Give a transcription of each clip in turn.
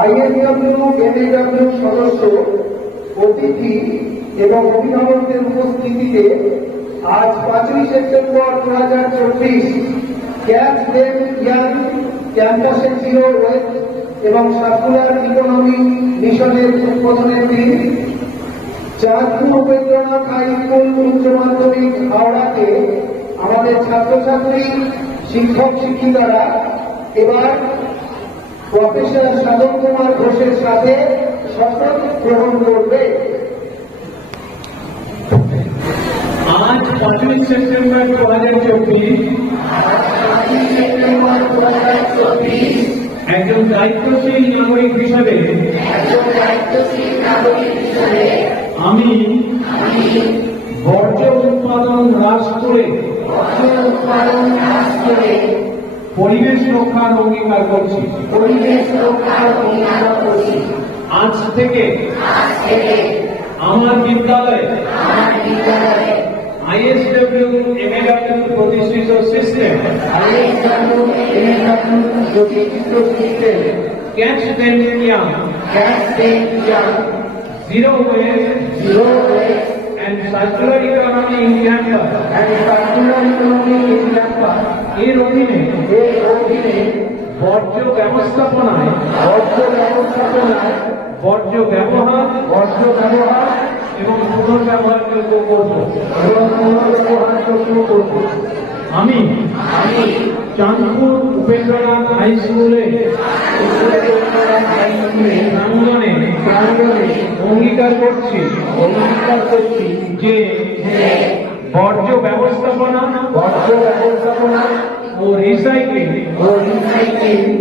আইএনডব্লিউ এনএডব্লিউ সদস্য অতিথি এবং অভিভাবকদের উপস্থিতিতে আজ ৫ই সেপ্টেম্বর ২০২৪ ক্যাচ দেম ইয়াং ক্যাম্পাসে জিরো ওয়েস্ট এবং সার্কুলার ইকোনমি মিশনের উদ্বোধনের দিন চাঁদপুর উপেন্দ্রনাথ হাই স্কুল উচ্চ মাধ্যমিক হাওড়াকে আমাদের ছাত্রছাত্রী শিক্ষক শিক্ষিকারা এবার প্রফেসর সাধন কুমার ঘোষের সাথে শপথ গ্রহণ করবে। আজ ৫ই সেপ্টেম্বর ২০২৪ একজন দায়িত্বশীল নাগরিক হিসাবে আমি বর্জ্য উৎপাদন হ্রাস করে পরিবেশ রক্ষার অঙ্গীকার করছি। আজ থেকে আমার বিদ্যালয়ে আইএসডব্লিউ এমএডব্লিউ প্রতিষ্ঠিত system catch them young zero West and circular economy in campus এর অধীনে বর্জ্য ব্যবস্থাপনায় বর্জ্য ব্যবহার এবং পুনর্ব্যবহারযোগ্য করব। আমি চাঁদপুর উপেন্দ্রনাথ হাই স্কুলে প্রাঙ্গণে অঙ্গীকার করছি যে বর্জ্য ব্যবস্থাপনা ও রিসাইক্লিং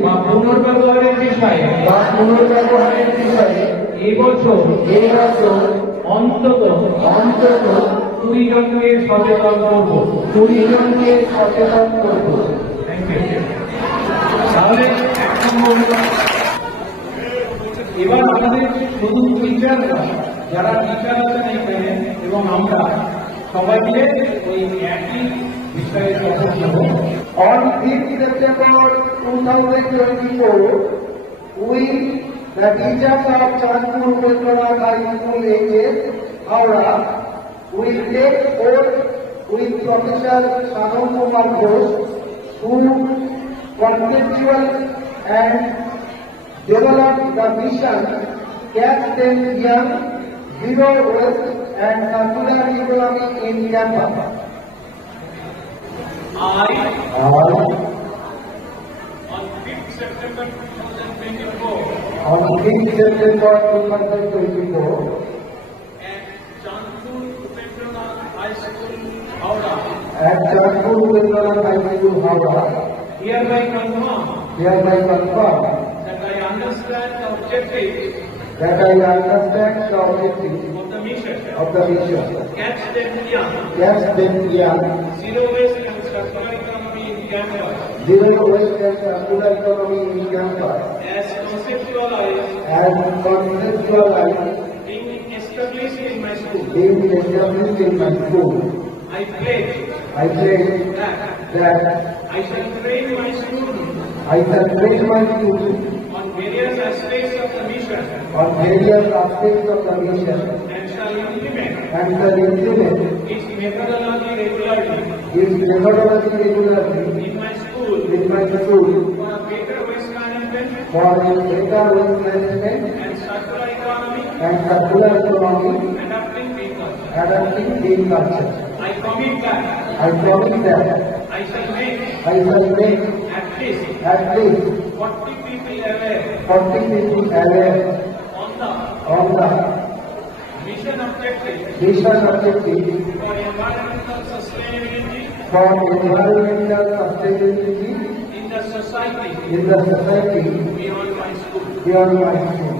বা পুনর্ব্যবহারের বিষয়ে এবছর অন্তত ২০ জনকে সচেতন করব। তাহলে এবার আমাদের শুধু টিচাররা যারা টিচার আছেন এখানে এবং আমরা সবাই মিলে ওই একই বিষয়ে কথা বলব। On 5th September 2024, we, the teachers of Chandpur Upendra High School HS, Howrah, will take oath with Professor Sadhan Kumar Ghosh, who conceptual and develop the mission Catch Them Young, Zero Waste and Circular Economy in campus. On 5th September 2024, on 5th September 2024, at Chandpur Upendra High School, Howrah, hereby confirm that I understand the objectives of the mission. Catch them young. Zero waste and circular economy in campus. As conceptualized, being established in my school. I pledge that I shall train my students on various aspects of the mission and shall implement its methodology regularly in my school for a better waste management and circular economy adapting green culture. I commit that I shall make at least 40 people aware on the mission objective for environmental sustainability in the society beyond my school.